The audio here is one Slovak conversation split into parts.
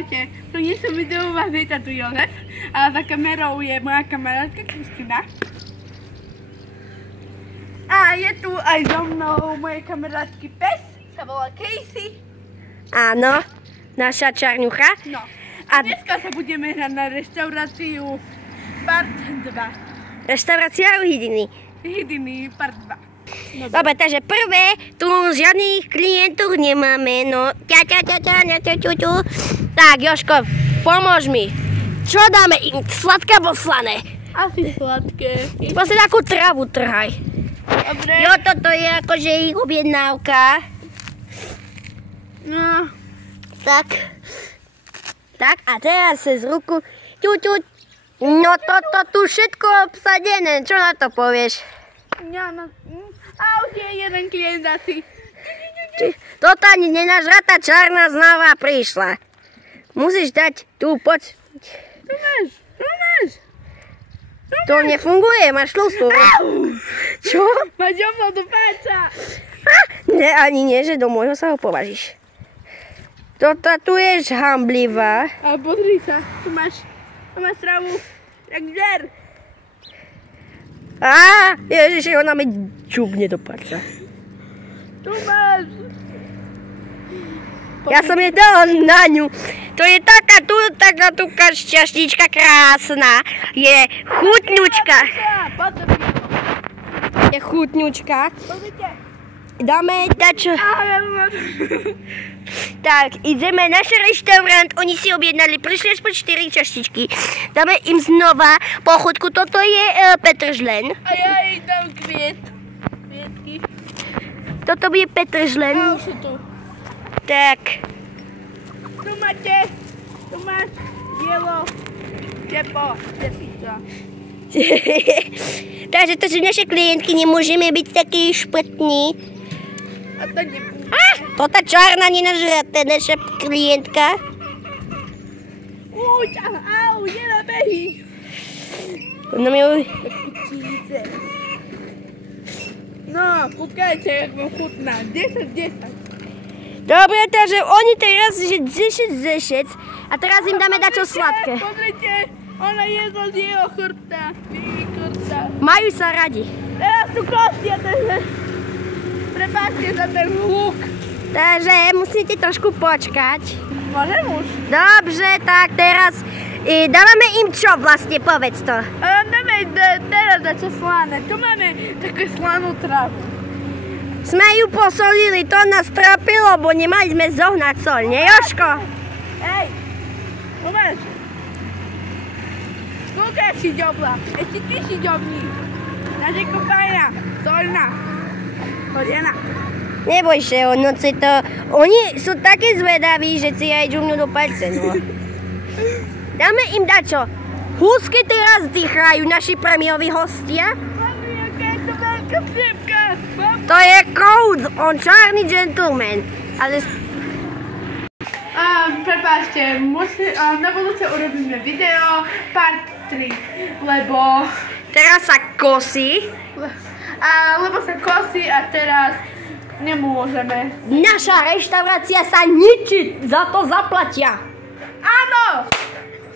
Čaute, tu nie som videu, vás víta tu Jozef a za kamerou je moja kamarátka Kristina. A je tu aj so mnou mojej kamarátky pes, sa volá Casey. Áno, naša čarňucha. No, a dneska sa budeme hrať na reštauráciu part 2. Reštaurácia Hydiny. Hydiny part 2. No, dobre, takže prvé, tu žiadnych klientov nemáme, no. Tak, Jožko, pomôž mi. Čo dáme im? Sladké alebo slané? asi sladké. Proste takú travu trhaj. Dobre. Jo, toto je akože ich objednávka. No. Tak, a teraz cez ruku. No toto tu všetko obsadené, čo na to povieš? Ja, no. A už je jeden klient asi. Toto ani nenažratá čarná znova prišla. Musíš dať tu, poď. Tu máš. To nefunguje, máš tlustú. Čo? Máš hovno do páca. Ne, ani nie, že do môjho sa ho považíš. Toto tu je hamblivá. A pozri sa, tu máš travu. Jak žer. Ježiši, ona mi čubne do palca. Tu máš. Ja som jej dala na ňu. To je taká šťašnička krásna. Je chutňučka. Je chutňučka. Dáme dačo. Tak, ideme, náš reštaurant, oni si objednali, prišli aspoň 4 čaštičky. Dáme im znova pochutku, toto je petržlen. A ja jej dám kvietky. Toto bude petržlen. A už sú tu. Tak. Tu máš jelo, tepica. Takže to sú naše klientky, nemôžeme byť takí špatní. A to nebudú. Toto čarná nenažratá naša klientka. Au, je na behy. No, kúkajte, jak vám chutná. 10. Dobre, takže oni teraz, že 10 a teraz im dáme dačo sladké. Pozrite, ona jedla z jeho chrta. Majú sa radi. Teraz tu kostia, takže prepáčte za ten hluk. Takže musíte trošku počkať. Môžem už? Dobře, tak teraz dávame im čo vlastne, povedz to. Dáme teraz dačo slané. Tu máme takú slanú travu. Sme ju posolili, to nás trápilo, bo nemali sme zohnať sol, nie Jožko? Hej, tu máš. Skúkaj si ďobla, ešte ty si ďobní. Naše kopajna, solná, hodená. Neboj sa, oni sú také zvedaví, že si aj džumnú do palce, no. Dáme im dačo. Húsky teraz dýchajú naši premioví hostia. Mami, aká je to veľká vtipka. To je Code, on čárny gentleman. Ale... Prepáčte, na budúce urobíme video part 3, lebo... Teraz sa kosí. Lebo sa kosí a teraz nemôžeme. Naša reštaurácia sa ničí, za to zaplatia. Áno!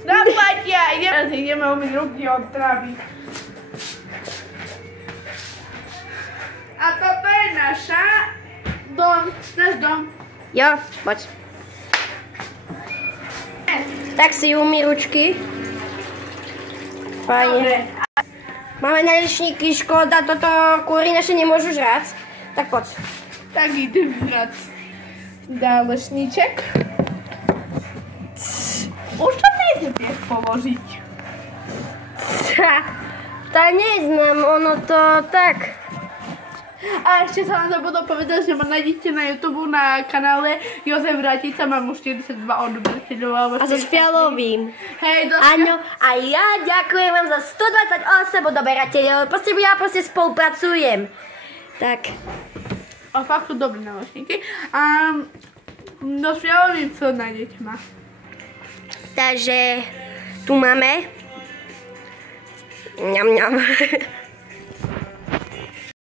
Zaplatia! Ideme umyť ruky od travy. A toto je náš dom. Jo, poď. Tak si umí ručky. Fajne. Máme naličníky, škoda, toto kúry naše nemôžu žrať. Tak poď. Tak idem žrať nálešníček. Už to nejde vieš položiť. Tak neznám, ono to tak. A ešte sa vám zabudol povedať, že ma nájdete na YouTube na kanále Jozef Vrática, mám už 42 odberateľov. A so Fialovým. Hej, áno, a ja ďakujem vám za 128 odberateľov, proste spolupracujem. Tak. A fakt sú dobré náušníky. A no s Fialovým co nájdete ma. Takže tu máme. Ňam.